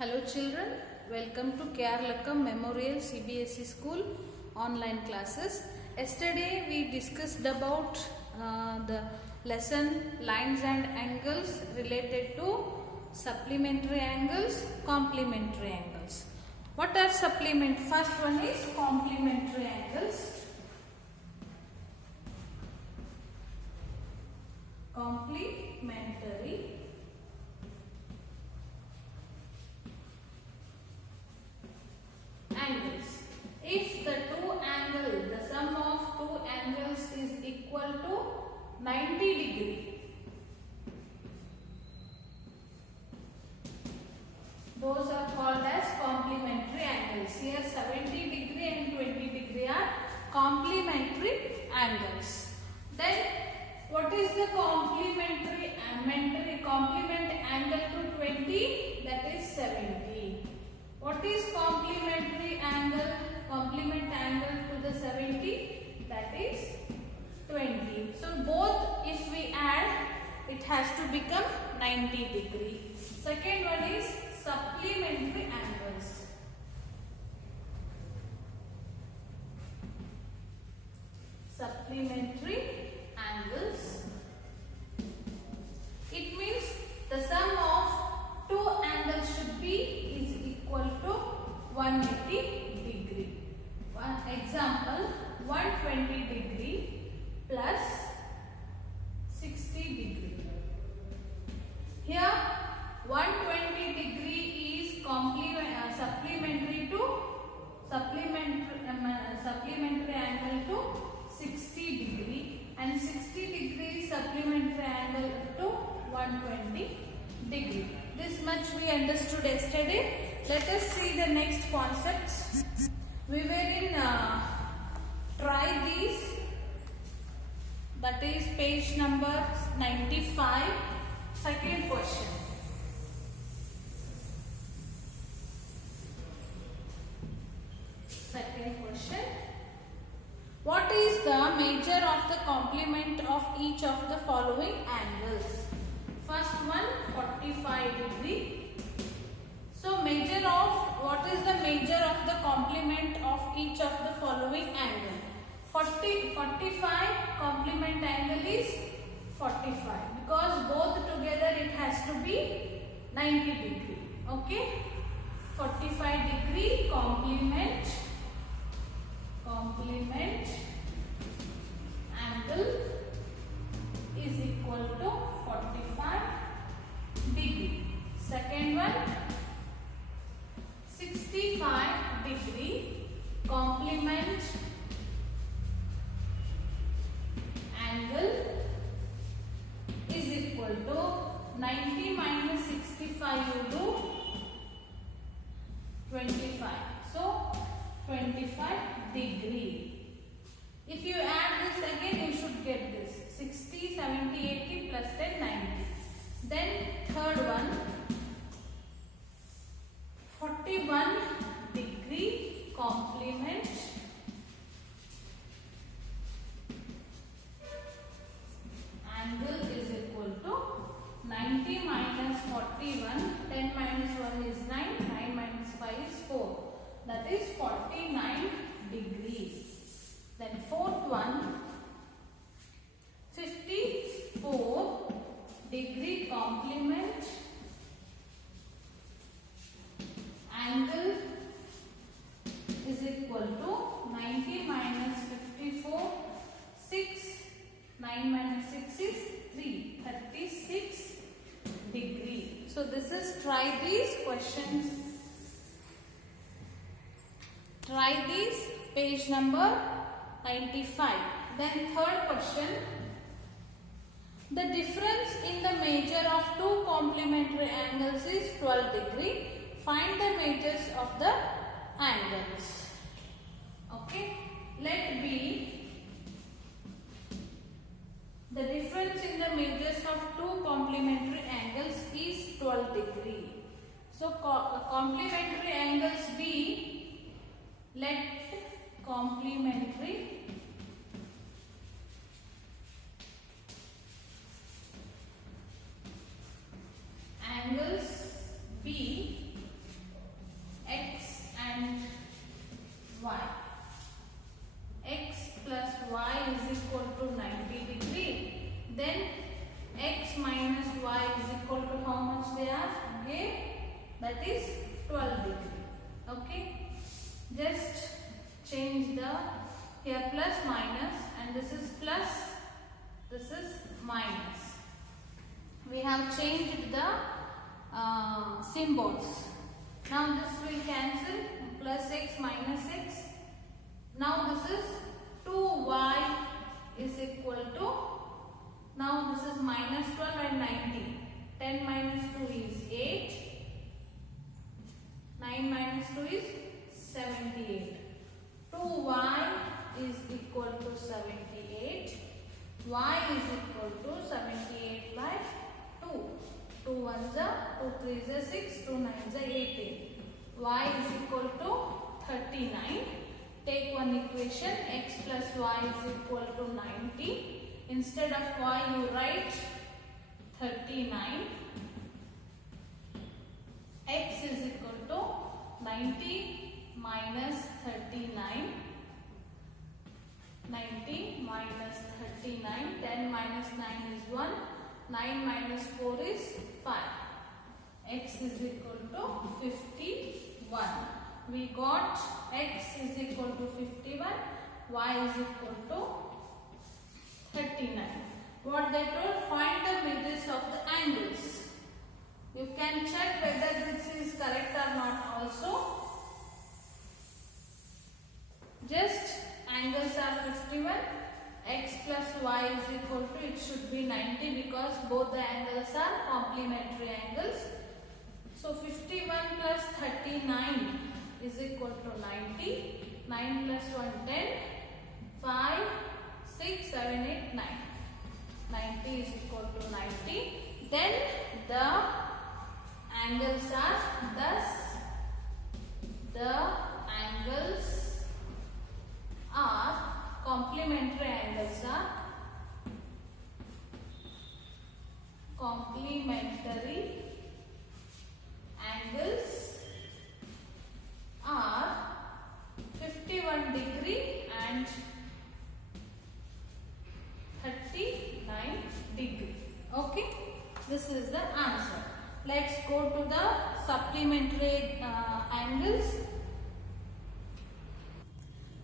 Hello children, welcome to K.R. Lakkam Memorial CBSE School online classes. Yesterday we discussed about the lesson lines and angles related to supplementary angles, complementary angles. What are supplement? First one is complementary angles. Complementary angles. If the sum of two angles is equal to 90 degree, those are called as complementary angles. Here 70 degree and 20 degree are complementary angles. Then what is the complement angle to 20? That is 70. What is complement angle to the 70? That is 20. So both if we add, it has to become 90 degree. Second one is supplementary angles. Supplementary angles. It means the sum of two angles should be is equal to 180 degree. One example, 120 degree plus 60 degree. Here 120 degree is supplementary angle to 60 degree, and 60 degree is supplementary angle to 120 degree. This much we understood yesterday. Let us see the next concepts. We were in try these, that is page number 95. Second question. Second question. What is the measure of the complement of each of the following angles? First one, 45 degree. So what is the measure of the complement of each of the following angle? 45 complement angle is 45, because both together it has to be 90 degree. Okay, 45 degree complement angle is equal to 45 degree. Second one, 65 degree complement angle is equal to 90 minus 65, you do 25. So 25 degree. If you add this again, you should get this 60, 70, 80 plus 10, 90. Then third one, 41 degree complement angle is equal to 90 minus 41, 10 minus 1 is 9, 9 minus 5 is 4. That is 49 degree. Then fourth one, 54 degree complement angle is equal to 90 minus 54, 6, 9 minus 6 is 3, 36 degree. So this is try these questions. Try these, page number 95. Then third question. The difference in the measure of two complementary angles is 12 degree. Find the measures of the angles. Okay. Let B, the difference in the measures of two complementary angles is 12 degree. So complementary angles be, let complementary angles be that is 12 degree. Okay, just change the here plus minus, and this is plus, this is minus. We have changed the symbols. Now this will cancel, plus x minus x. Now this is 2y is equal to, now this is minus 12 and 90. 10 minus 2 is 8. 9 minus 2 is 78. 2y is equal to 78. Y is equal to 78 by 2. 2 ones are 2 threes are 6. 2 nines are 18. Y is equal to 39. Take one equation, x plus y is equal to 90. Instead of y you write 39. X is equal to 90 minus 39. 90 minus 39. 10 minus 9 is 1. 9 minus 4 is 5. X is equal to 51. We got x is equal to 51. Y is equal to 39. What they told? Find the midges of the angles. You can check whether this is correct or not also. Just angles are 51. X plus y is equal to, it should be 90 because both the angles are complementary angles. So 51 plus 39 is equal to 90. 9 plus 1, 10. 5, 6, 7, 8, 9. 90 is equal to 90. Then the angles are thus. The angles are complementary angles are complementary angles are 51 degree and 39 degree. Okay, this is the answer. Let's go to the supplementary angles.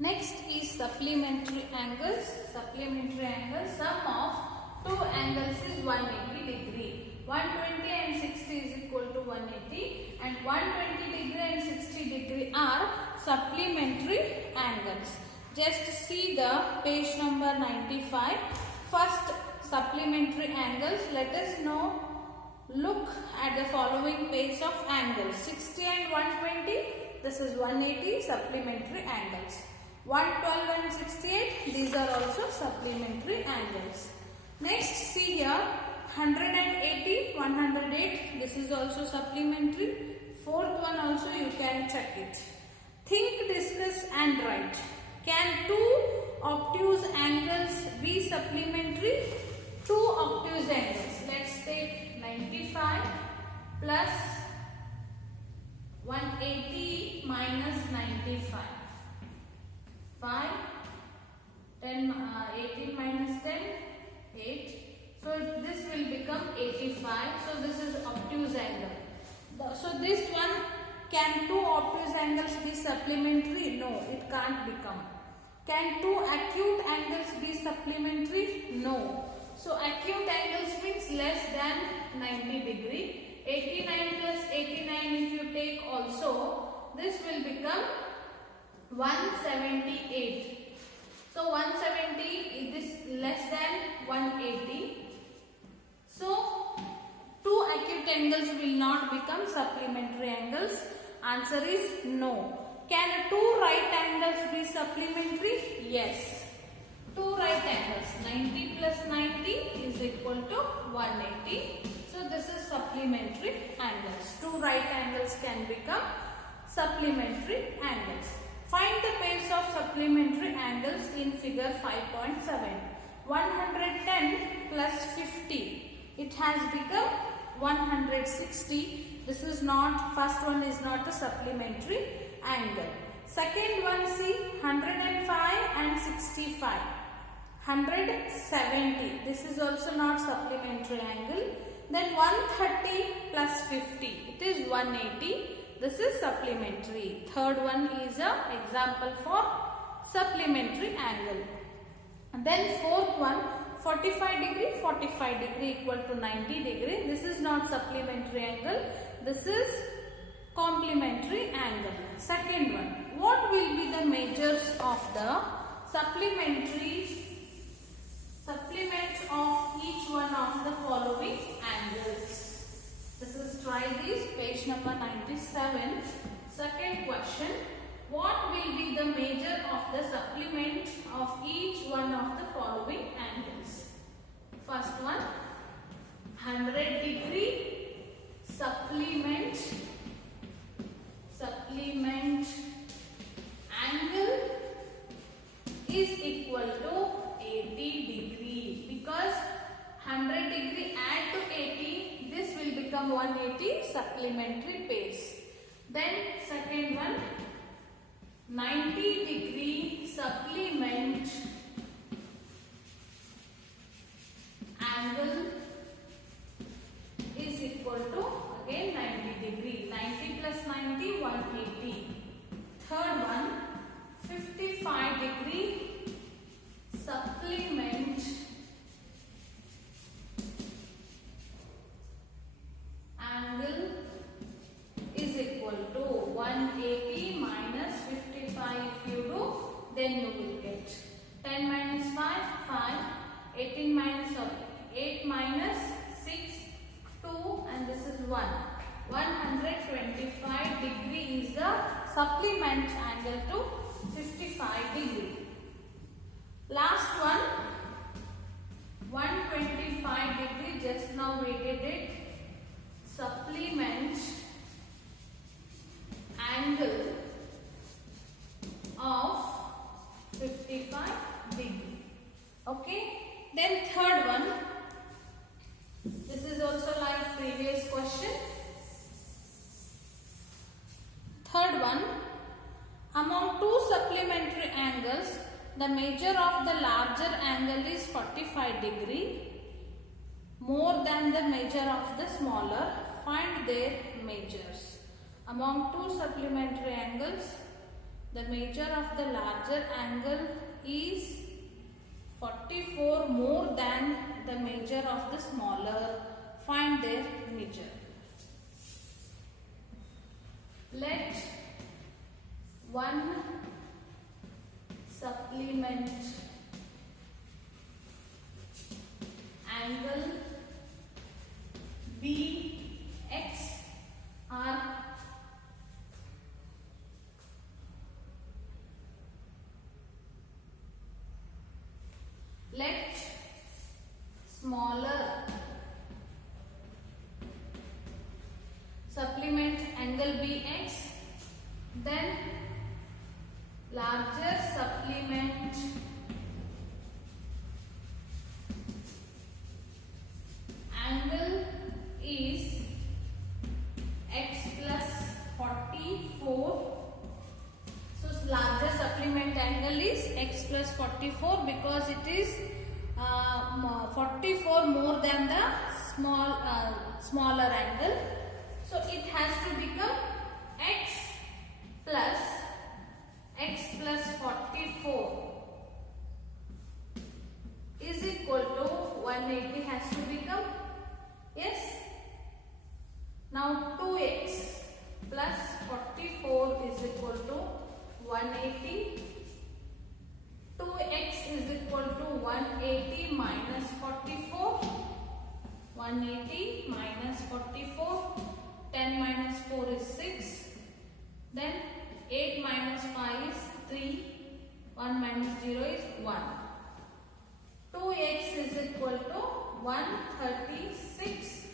Next is supplementary angles. Supplementary angles, sum of two angles is 180 degree. 120 and 60 is equal to 180, and 120 degree and 60 degree are supplementary angles. Just see the page number 95. First supplementary angles. Let us know. Look at the following page of angles. 60 and 120. This is 180 supplementary angles. 112 and 68, these are also supplementary angles. Next, see here, 180, 108, this is also supplementary. Fourth one also you can check it. Think, discuss and write. Can two obtuse angles be supplementary? Two obtuse angles. Let's take 95 plus 180 minus 95. 5, 10, 18 minus 10, 8. So this will become 85. So this is obtuse angle. So this one, can two obtuse angles be supplementary? No, it can't become. Can two acute angles be supplementary? No. So acute angles means less than 90 degree. 89 plus 89 if you take also, this will become 178. So 170 is less than 180. So two acute angles will not become supplementary angles. Answer is no. Can two right angles be supplementary? Yes. Two right angles. 90 plus 90 is equal to 180. So this is supplementary angles. Two right angles can become supplementary angles. Find the base of supplementary angles in figure 5.7. 110 plus 50. It has become 160. This is not, first one is not a supplementary angle. Second one, see, 105 and 65. 170. This is also not supplementary angle. Then 130 plus 50. It 180. This is supplementary. Third one is a example for supplementary angle. And then fourth one, 45 degree equal to 90 degree. This is not supplementary angle. This is complementary angle. Second one, what will be the measures of the supplement of each one of the following angles? This is try this, page number 97. Second question, what will be the measure of the supplement of each one of the following angles? First one, 100 degree supplement angle is equal to 80 degree, because 100 degree add to 80, this will become 180 supplementary pace. Then second one, 90 degree supplement angle is equal to again 90 degree. 90 plus 90, 180. Third one, 55 degree supplement angle is equal to 180 minus 55. If you do, then you will get 10 minus 5, 5, 18 minus 8 minus 6, 2, and this is 1. 125 degree is the supplement angle to 55 degree. Last one, 125 degree, just now we did it. Supplement angle of 55 degree. Okay. Then third one, this is also like previous question. Third one, among two supplementary angles, the measure of the larger angle is 45 degree more than the measure of the smaller. Find their measures. Among two supplementary angles, the measure of the larger angle is 44 more than the measure of the smaller. Find their measure. Let one supplement angle be x or let smaller supplement angle be x, then larger supplement angle is x plus 44. So larger supplement angle is x plus 44 because it is 44 more than the smaller angle. So it has to become x plus 44 is equal to 180 has to become, yes. Now 2x plus 44 is equal to 180. 2x is equal to 180 minus 44. 180 minus 44. 10 minus 4 is 6. Then 8 minus 5 is 3. 1 minus 0 is 1. 2x is equal to 136.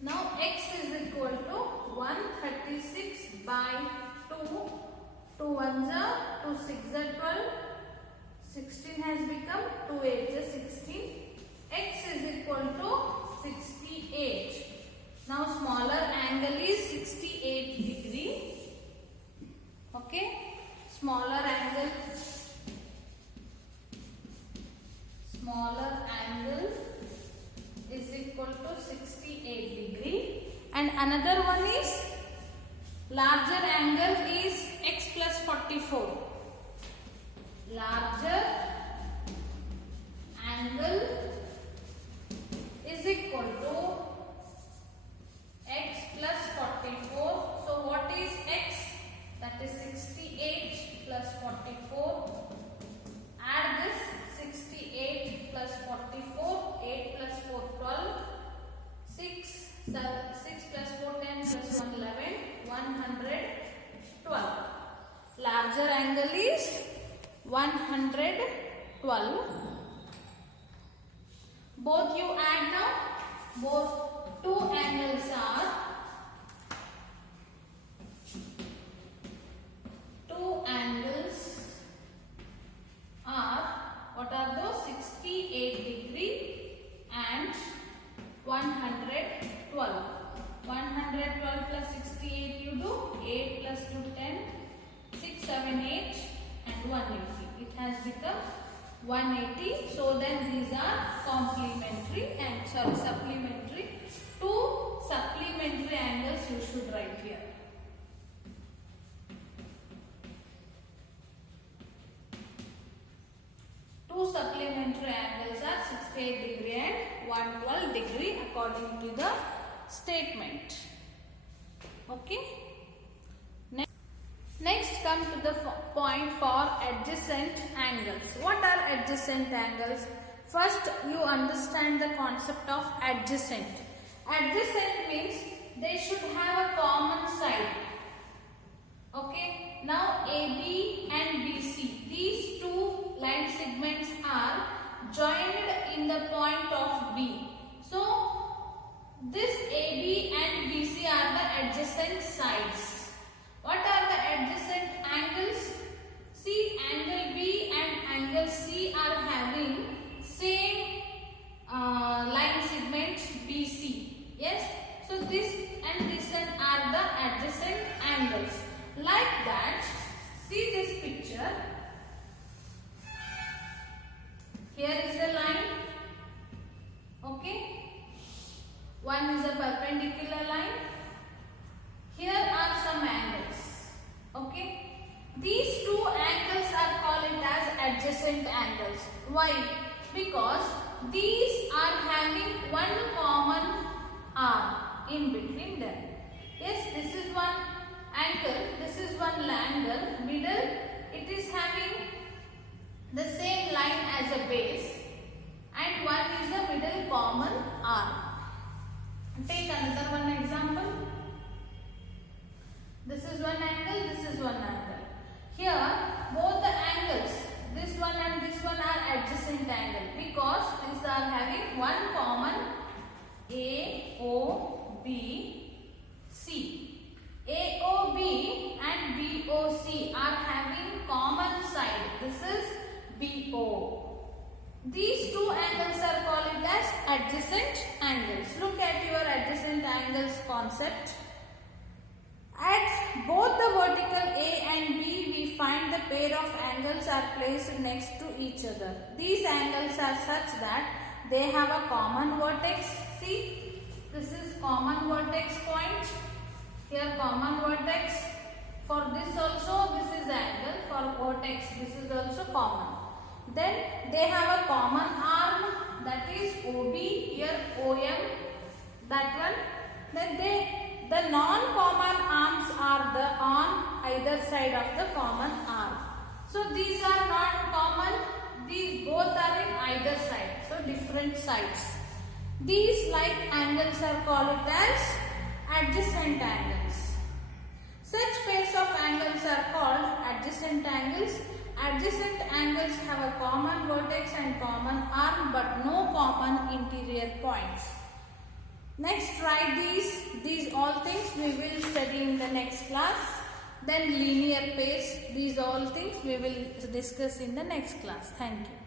Now x is equal to 136 by 2. 2 ones are 2 6 are 12. 16 has become 2 8 is 16. X is equal to 68. Now smaller angle is 68 degree. Okay. Smaller angle 68 degree, and another one is larger angle is x plus 44. Larger angle is equal to x plus 44. So what is x? That is 68 plus 44. Add this 68 plus 44. 8 plus 4 12. 6 plus 4 10 plus 1 11. 112. Larger angle is 112. Both you add now. Both two angles are what are those? 68 degree and 112. 112 plus 68 you do 8 plus 2 10, 6 7 8 and 180. It has become 180. So then these are complementary and supplementary. Two supplementary angles you should write here. Two supplementary angles are 68 degree and 112 degree according to the statement. Okay. Next come to the point for adjacent angles. What are adjacent angles? First you understand the concept of adjacent. Adjacent means they should have a common side. Okay. Now AB and BC, these two line segments are joined in the point of B. So this AB and BC are the adjacent sides. What are the adjacent angles? See, angle B and angle C are having same line segment BC. Yes. So this and this are the adjacent angles. Like that, see this picture. Here is a line. Okay. One is a perpendicular line. Here are some angles. Okay. These two angles are called as adjacent angles. Why? Because these are having one common arm in between them. Yes, this is one angle, this is one angle, middle, it is having the same line as a base and one is a middle common arm. Take another one example. This is one angle, this is one angle. Here both the angles, this one and this one are adjacent angle because these are having one common A, O, B, C. AOB and BOC are having common side. This is BO. These two angles are called as adjacent angles. Look at your adjacent angles concept. At both the vertical A and B, we find the pair of angles are placed next to each other. These angles are such that they have a common vertex. See, this is common vertex point. Here common vertex. For this also, this is angle. For vertex, this is also common. Then they have a common arm, that is OB. Here OM, that one. Then the non-common arms are on either side of the common arm. So these are not common. These both are in either side. So different sides. These like angles are called as adjacent angles. Such pairs of angles are called adjacent angles. Adjacent angles have a common vertex and common arm but no common interior points. Next, write these all things we will study in the next class. Then linear pairs, these all things we will discuss in the next class. Thank you.